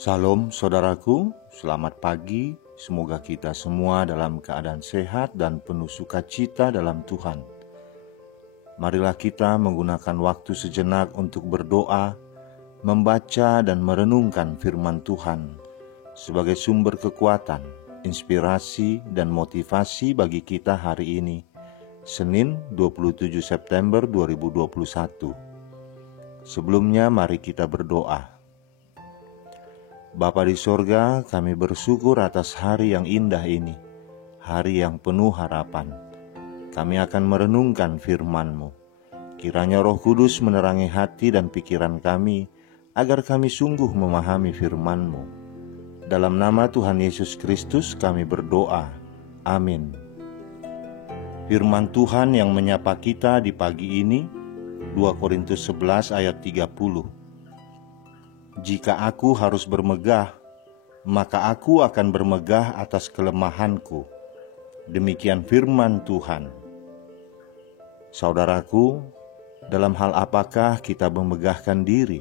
Salam saudaraku, selamat pagi. Semoga kita semua dalam keadaan sehat dan penuh sukacita dalam Tuhan. Marilah kita menggunakan waktu sejenak untuk berdoa, membaca dan merenungkan firman Tuhan sebagai sumber kekuatan, inspirasi dan motivasi bagi kita hari ini, Senin 27 September 2021. Sebelumnya mari kita berdoa. Bapa di sorga, kami bersyukur atas hari yang indah ini, hari yang penuh harapan. Kami akan merenungkan firman-Mu. Kiranya Roh Kudus menerangi hati dan pikiran kami, agar kami sungguh memahami firman-Mu. Dalam nama Tuhan Yesus Kristus kami berdoa. Amin. Firman Tuhan yang menyapa kita di pagi ini, 2 Korintus 11 ayat 30. Jika aku harus bermegah, maka aku akan bermegah atas kelemahanku. Demikian firman Tuhan. Saudaraku, dalam hal apakah kita memegahkan diri?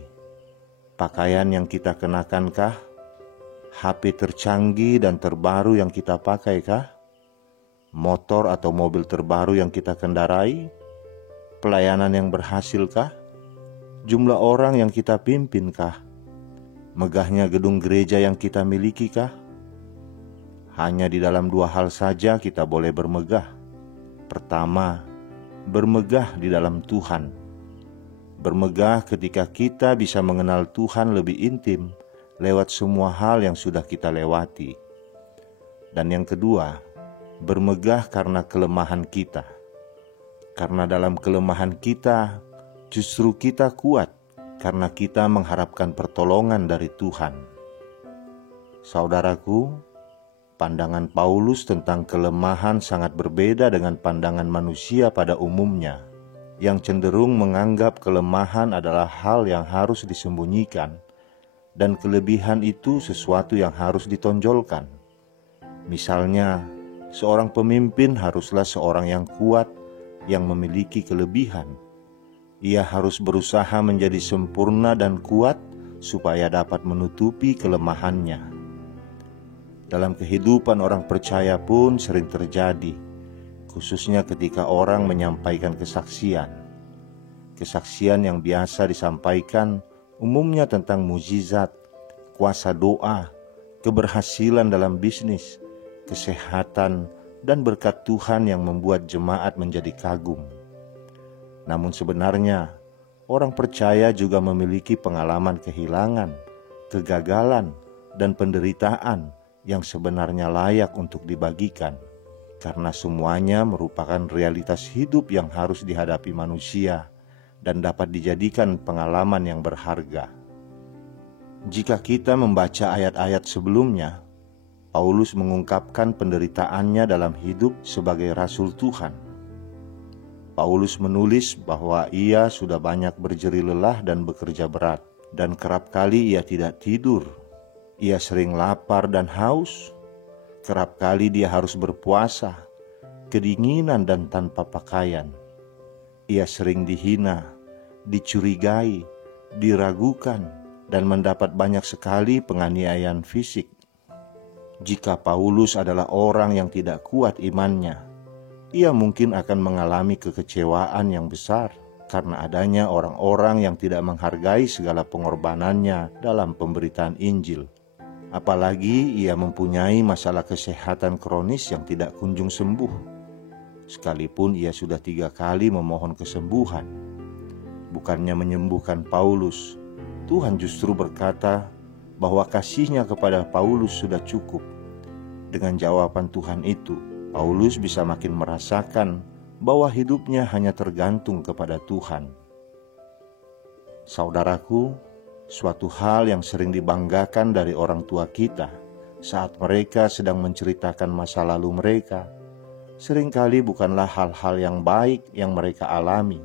Pakaian yang kita kenakankah? HP tercanggih dan terbaru yang kita pakaikah? Motor atau mobil terbaru yang kita kendarai? Pelayanan yang berhasilkah? Jumlah orang yang kita pimpinkah? Megahnya gedung gereja yang kita milikikah? Hanya di dalam dua hal saja kita boleh bermegah. Pertama, bermegah di dalam Tuhan. Bermegah ketika kita bisa mengenal Tuhan lebih intim lewat semua hal yang sudah kita lewati. Dan yang kedua, bermegah karena kelemahan kita. Karena dalam kelemahan kita, justru kita kuat. Karena kita mengharapkan pertolongan dari Tuhan. Saudaraku, pandangan Paulus tentang kelemahan sangat berbeda dengan pandangan manusia pada umumnya, yang cenderung menganggap kelemahan adalah hal yang harus disembunyikan, dan kelebihan itu sesuatu yang harus ditonjolkan. Misalnya, seorang pemimpin haruslah seorang yang kuat, yang memiliki kelebihan. Ia harus berusaha menjadi sempurna dan kuat supaya dapat menutupi kelemahannya. Dalam kehidupan orang percaya pun sering terjadi, khususnya ketika orang menyampaikan kesaksian. Kesaksian yang biasa disampaikan umumnya tentang mukjizat, kuasa doa, keberhasilan dalam bisnis, kesehatan, dan berkat Tuhan yang membuat jemaat menjadi kagum. Namun sebenarnya, orang percaya juga memiliki pengalaman kehilangan, kegagalan, dan penderitaan yang sebenarnya layak untuk dibagikan, karena semuanya merupakan realitas hidup yang harus dihadapi manusia dan dapat dijadikan pengalaman yang berharga. Jika kita membaca ayat-ayat sebelumnya, Paulus mengungkapkan penderitaannya dalam hidup sebagai rasul Tuhan. Paulus menulis bahwa ia sudah banyak berjeri lelah dan bekerja berat, dan kerap kali ia tidak tidur. Ia sering lapar dan haus. Kerap kali dia harus berpuasa, kedinginan dan tanpa pakaian. Ia sering dihina, dicurigai, diragukan, dan mendapat banyak sekali penganiayaan fisik. Jika Paulus adalah orang yang tidak kuat imannya, ia mungkin akan mengalami kekecewaan yang besar karena adanya orang-orang yang tidak menghargai segala pengorbanannya dalam pemberitaan Injil. Apalagi ia mempunyai masalah kesehatan kronis yang tidak kunjung sembuh. Sekalipun ia sudah 3 kali memohon kesembuhan. Bukannya menyembuhkan Paulus, Tuhan justru berkata bahwa kasih-Nya kepada Paulus sudah cukup. Dengan jawaban Tuhan itu, Paulus bisa makin merasakan bahwa hidupnya hanya tergantung kepada Tuhan. Saudaraku, suatu hal yang sering dibanggakan dari orang tua kita saat mereka sedang menceritakan masa lalu mereka, seringkali bukanlah hal-hal yang baik yang mereka alami,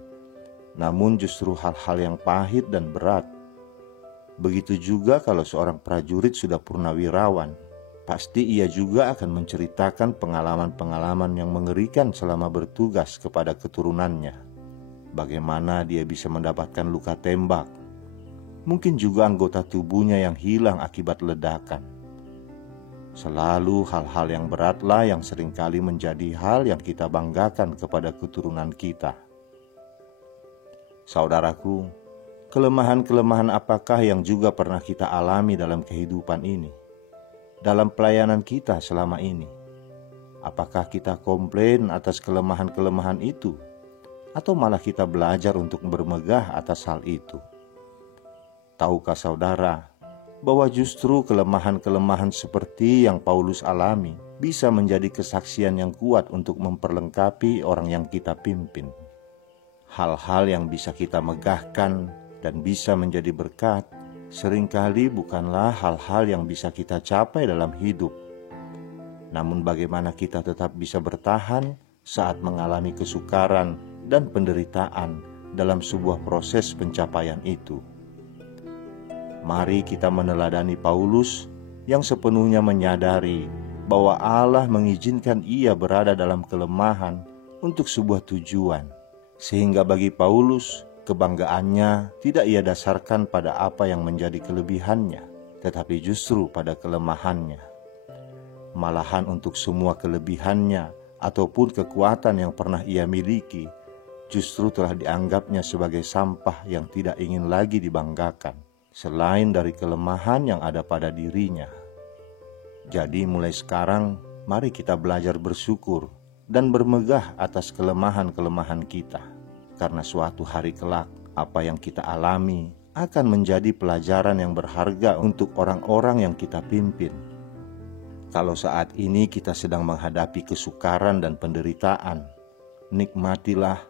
namun justru hal-hal yang pahit dan berat. Begitu juga kalau seorang prajurit sudah purnawirawan, pasti ia juga akan menceritakan pengalaman-pengalaman yang mengerikan selama bertugas kepada keturunannya. Bagaimana dia bisa mendapatkan luka tembak, mungkin juga anggota tubuhnya yang hilang akibat ledakan. Selalu hal-hal yang beratlah yang seringkali menjadi hal yang kita banggakan kepada keturunan kita. Saudaraku, kelemahan-kelemahan apakah yang juga pernah kita alami dalam kehidupan ini? Dalam pelayanan kita selama ini? Apakah kita komplain atas kelemahan-kelemahan itu? Atau malah kita belajar untuk bermegah atas hal itu? Tahukah saudara, bahwa justru kelemahan-kelemahan seperti yang Paulus alami bisa menjadi kesaksian yang kuat untuk memperlengkapi orang yang kita pimpin. Hal-hal yang bisa kita megahkan dan bisa menjadi berkat, seringkali bukanlah hal-hal yang bisa kita capai dalam hidup. Namun bagaimana kita tetap bisa bertahan saat mengalami kesukaran dan penderitaan dalam sebuah proses pencapaian itu. Mari kita meneladani Paulus yang sepenuhnya menyadari bahwa Allah mengizinkan ia berada dalam kelemahan untuk sebuah tujuan. Sehingga bagi Paulus, kebanggaannya tidak ia dasarkan pada apa yang menjadi kelebihannya, tetapi justru pada kelemahannya. Malahan untuk semua kelebihannya ataupun kekuatan yang pernah ia miliki, justru telah dianggapnya sebagai sampah yang tidak ingin lagi dibanggakan, selain dari kelemahan yang ada pada dirinya. Jadi mulai sekarang, mari kita belajar bersyukur dan bermegah atas kelemahan-kelemahan kita. Karena suatu hari kelak, apa yang kita alami akan menjadi pelajaran yang berharga untuk orang-orang yang kita pimpin. Kalau saat ini kita sedang menghadapi kesukaran dan penderitaan, nikmatilah,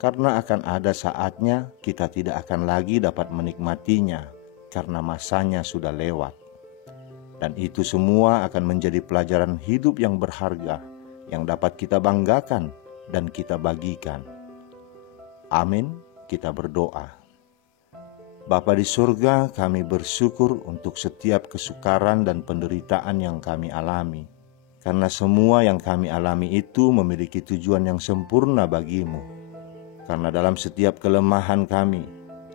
karena akan ada saatnya kita tidak akan lagi dapat menikmatinya, karena masanya sudah lewat. Dan itu semua akan menjadi pelajaran hidup yang berharga, yang dapat kita banggakan dan kita bagikan. Amin, kita berdoa. Bapa di surga, kami bersyukur untuk setiap kesukaran dan penderitaan yang kami alami. Karena semua yang kami alami itu memiliki tujuan yang sempurna bagimu. Karena dalam setiap kelemahan kami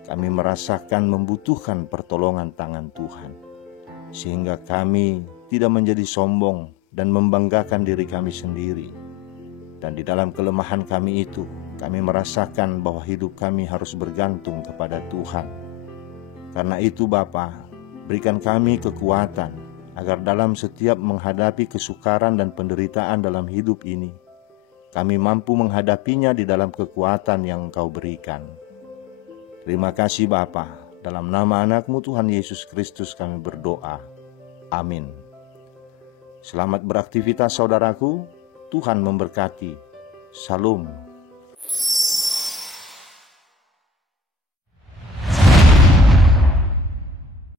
merasakan membutuhkan pertolongan tangan Tuhan. Sehingga kami tidak menjadi sombong dan membanggakan diri kami sendiri. Dan di dalam kelemahan kami itu, kami merasakan bahwa hidup kami harus bergantung kepada Tuhan. Karena itu Bapa, berikan kami kekuatan agar dalam setiap menghadapi kesukaran dan penderitaan dalam hidup ini, kami mampu menghadapinya di dalam kekuatan yang Engkau berikan. Terima kasih Bapa, dalam nama anak-Mu Tuhan Yesus Kristus kami berdoa. Amin. Selamat beraktivitas saudaraku, Tuhan memberkati. Shalom.